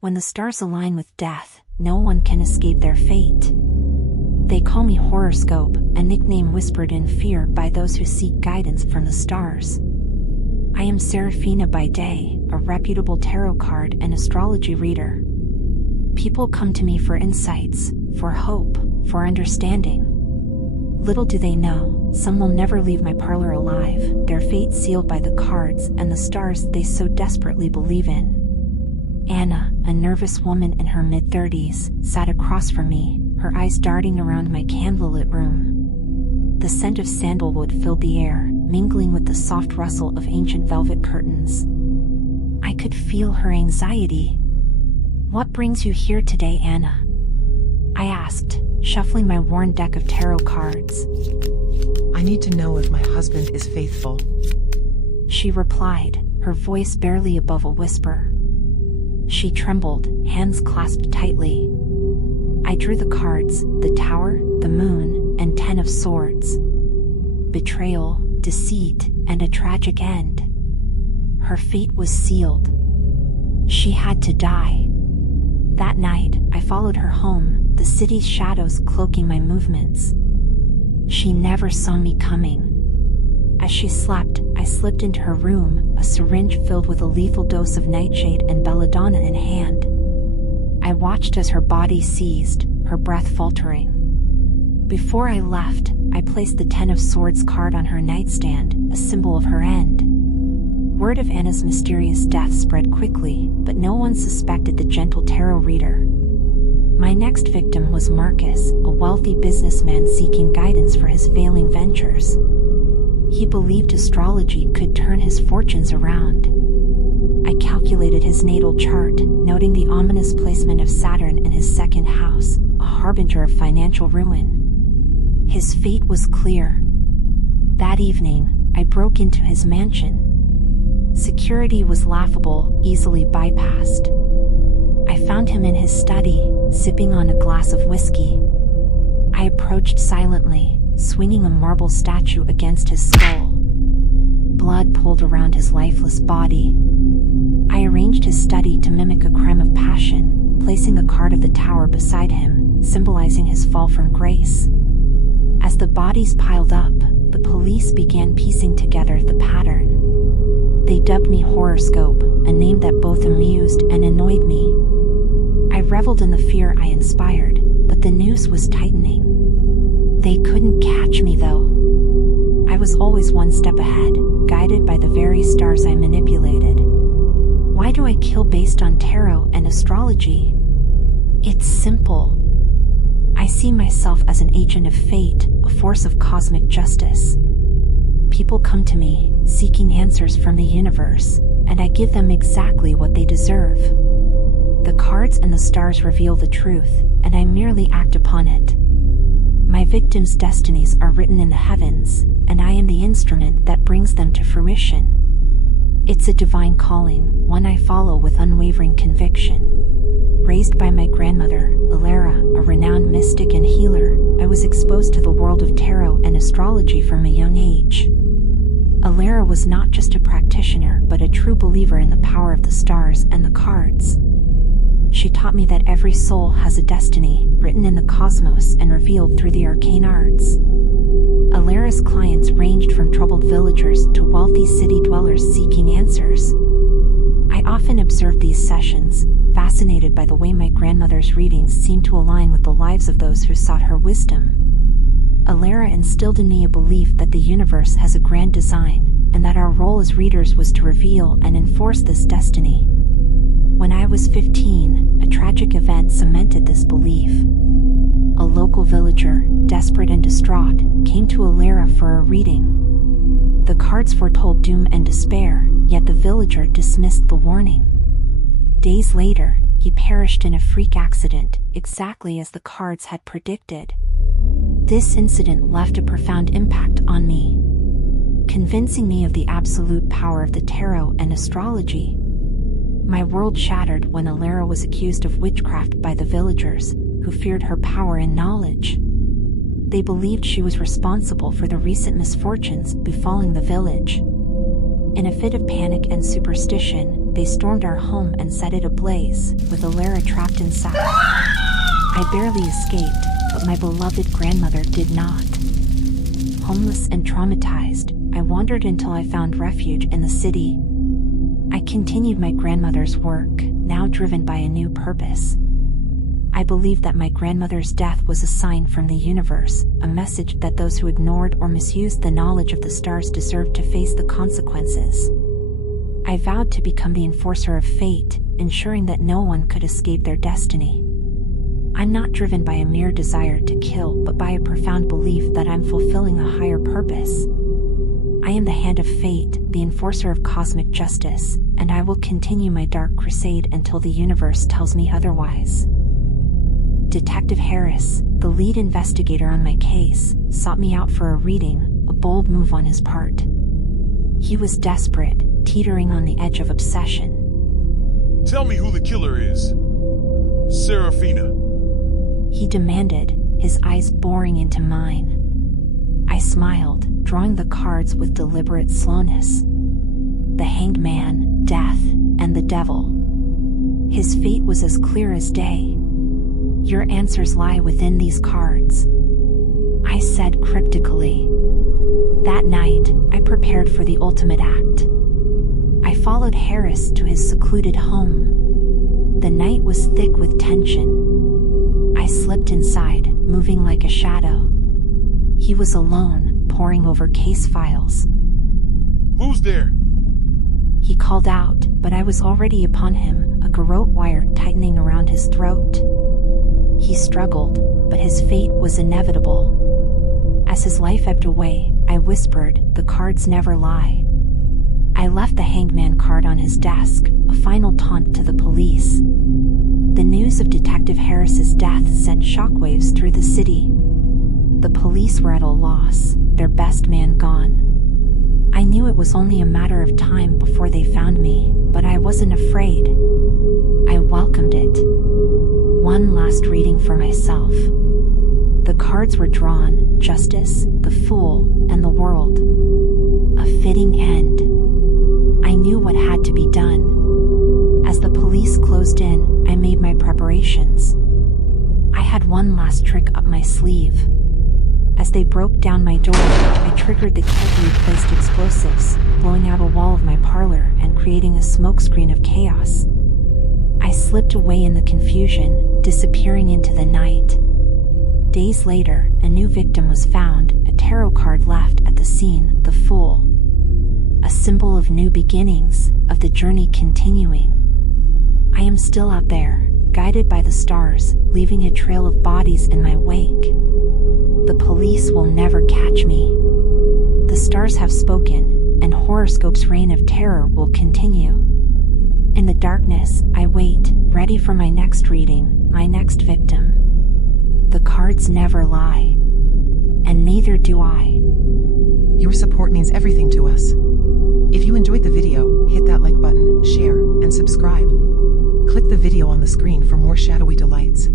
When the stars align with death, no one can escape their fate. They call me HorrorScope, a nickname whispered in fear by those who seek guidance from the stars. I am Serafina by day, a reputable tarot card and astrology reader. People come to me for insights, for hope, for understanding. Little do they know, some will never leave my parlor alive, their fate sealed by the cards and the stars they so desperately believe in. Anna, a nervous woman in her mid-30s, sat across from me, her eyes darting around my candlelit room. The scent of sandalwood filled the air, mingling with the soft rustle of ancient velvet curtains. I could feel her anxiety. "What brings you here today, Anna?" I asked, shuffling my worn deck of tarot cards. "I need to know if my husband is faithful," she replied, her voice barely above a whisper. She trembled, hands clasped tightly. I drew the cards, the Tower, the Moon, and 10 of Swords. Betrayal, deceit, and a tragic end. Her fate was sealed. She had to die. That night, I followed her home, the city's shadows cloaking my movements. She never saw me coming. As she slept, I slipped into her room, a syringe filled with a lethal dose of nightshade and belladonna in hand. I watched as her body seized, her breath faltering. Before I left, I placed the 10 of Swords card on her nightstand, a symbol of her end. Word of Anna's mysterious death spread quickly, but no one suspected the gentle tarot reader. My next victim was Marcus, a wealthy businessman seeking guidance for his failing ventures. He believed astrology could turn his fortunes around. I calculated his natal chart, noting the ominous placement of Saturn in his second house, a harbinger of financial ruin. His fate was clear. That evening, I broke into his mansion. Security was laughable, easily bypassed. I found him in his study, sipping on a glass of whiskey. I approached silently, swinging a marble statue against his skull. Blood pooled around his lifeless body. I arranged his study to mimic a crime of passion, placing the card of the Tower beside him, symbolizing his fall from grace. As the bodies piled up, the police began piecing together the pattern. They dubbed me HorrorScope, a name that both amused and annoyed me. I reveled in the fear I inspired, but the noose was tightening. They couldn't catch me though. I was always one step ahead, guided by the very stars I manipulated. Why do I kill based on tarot and astrology? It's simple. I see myself as an agent of fate, a force of cosmic justice. People come to me, seeking answers from the universe, and I give them exactly what they deserve. The cards and the stars reveal the truth, and I merely act upon it. My victims' destinies are written in the heavens, and I am the instrument that brings them to fruition. It's a divine calling, one I follow with unwavering conviction. Raised by my grandmother, Alara, a renowned mystic and healer, I was exposed to the world of tarot and astrology from a young age. Alara was not just a practitioner but a true believer in the power of the stars and the cards. She taught me that every soul has a destiny, written in the cosmos and revealed through the arcane arts. Alara's clients ranged from troubled villagers to wealthy city dwellers seeking answers. I often observed these sessions, fascinated by the way my grandmother's readings seemed to align with the lives of those who sought her wisdom. Alara instilled in me a belief that the universe has a grand design, and that our role as readers was to reveal and enforce this destiny. When I was 15, a tragic event cemented this belief. A local villager, desperate and distraught, came to Alara for a reading. The cards foretold doom and despair, yet the villager dismissed the warning. Days later, he perished in a freak accident, exactly as the cards had predicted. This incident left a profound impact on me, convincing me of the absolute power of the tarot and astrology. My world shattered when Alara was accused of witchcraft by the villagers, who feared her power and knowledge. They believed she was responsible for the recent misfortunes befalling the village. In a fit of panic and superstition, they stormed our home and set it ablaze, with Alara trapped inside. I barely escaped, but my beloved grandmother did not. Homeless and traumatized, I wandered until I found refuge in the city. I continued my grandmother's work, now driven by a new purpose. I believed that my grandmother's death was a sign from the universe, a message that those who ignored or misused the knowledge of the stars deserved to face the consequences. I vowed to become the enforcer of fate, ensuring that no one could escape their destiny. I'm not driven by a mere desire to kill, but by a profound belief that I'm fulfilling a higher purpose. I am the hand of fate, the enforcer of cosmic justice, and I will continue my dark crusade until the universe tells me otherwise. Detective Harris, the lead investigator on my case, sought me out for a reading, a bold move on his part. He was desperate, teetering on the edge of obsession. Tell me who the killer is. Serafina. He demanded, his eyes boring into mine. I smiled, drawing the cards with deliberate slowness. The Hanged Man, Death, and the Devil. His fate was as clear as day. Your answers lie within these cards, I said cryptically. That night, I prepared for the ultimate act. I followed Harris to his secluded home. The night was thick with tension. I slipped inside, moving like a shadow. He was alone, poring over case files. Who's there? He called out, but I was already upon him, a garrote wire tightening around his throat. He struggled, but his fate was inevitable. As his life ebbed away, I whispered, "The cards never lie." I left the Hanged Man card on his desk, a final taunt to the police. The news of Detective Harris's death sent shockwaves through the city. The police were at a loss, their best man gone. I knew it was only a matter of time before they found me, but I wasn't afraid. I welcomed it. One last reading for myself. The cards were drawn: justice, the fool, and the world. A fitting end. I knew what had to be done. As the police closed in, I made my preparations. I had one last trick up my sleeve. As they broke down my door, I triggered the carefully placed explosives, blowing out a wall of my parlor and creating a smokescreen of chaos. I slipped away in the confusion, disappearing into the night. Days later, a new victim was found, a tarot card left at the scene, the Fool. A symbol of new beginnings, of the journey continuing. I am still out there, guided by the stars, leaving a trail of bodies in my wake. The police will never catch me. The stars have spoken, and HorrorScope's reign of terror will continue. In the darkness, I wait, ready for my next reading, my next victim. The cards never lie. And neither do I. Your support means everything to us. If you enjoyed the video, hit that like button, share, and subscribe. Click the video on the screen for more shadowy delights.